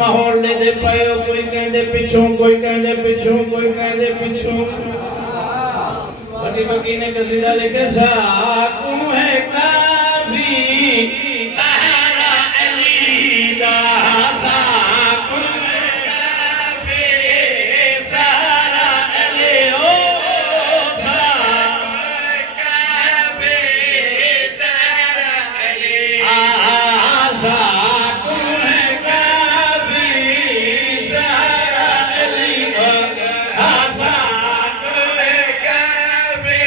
माहौल दे पाए कोई कहते पिछों कोई कहते पिछों कोई कहते पिछों बटी बकी ने कसीदा लिखे साकू है काफी सहारा अली दा साकू है काफी सहारा अली ओ साकू है काफी सहारा अली साकू है काफी सहारा अली साकू है काफी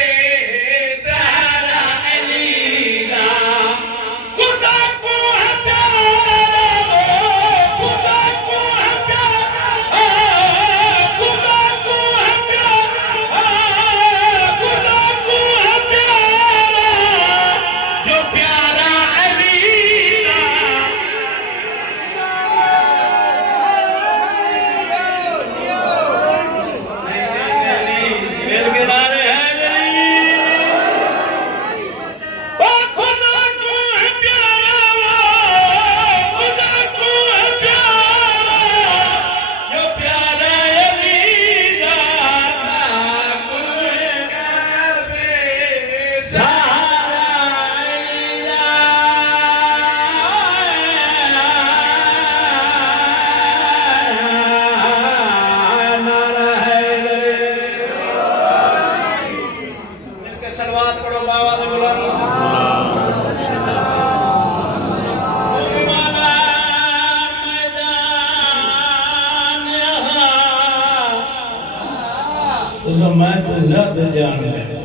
सहारा अली दा खुदा को है प्यारा खुदा को है प्यारा खुदा को है प्यारा खुदा को है प्यारा जो प्यारा अली मिल के नारे हैं जली ओ खुदा को है प्यारा खुदा को है प्यारा जो प्यारा अली दा साकू है काफी सहारा अली दा नारा है मिलके सलवात पढ़ो बाबा दे बुलंद मौलाना मैदान यहाँ तो मैं तो ज्यादा जान है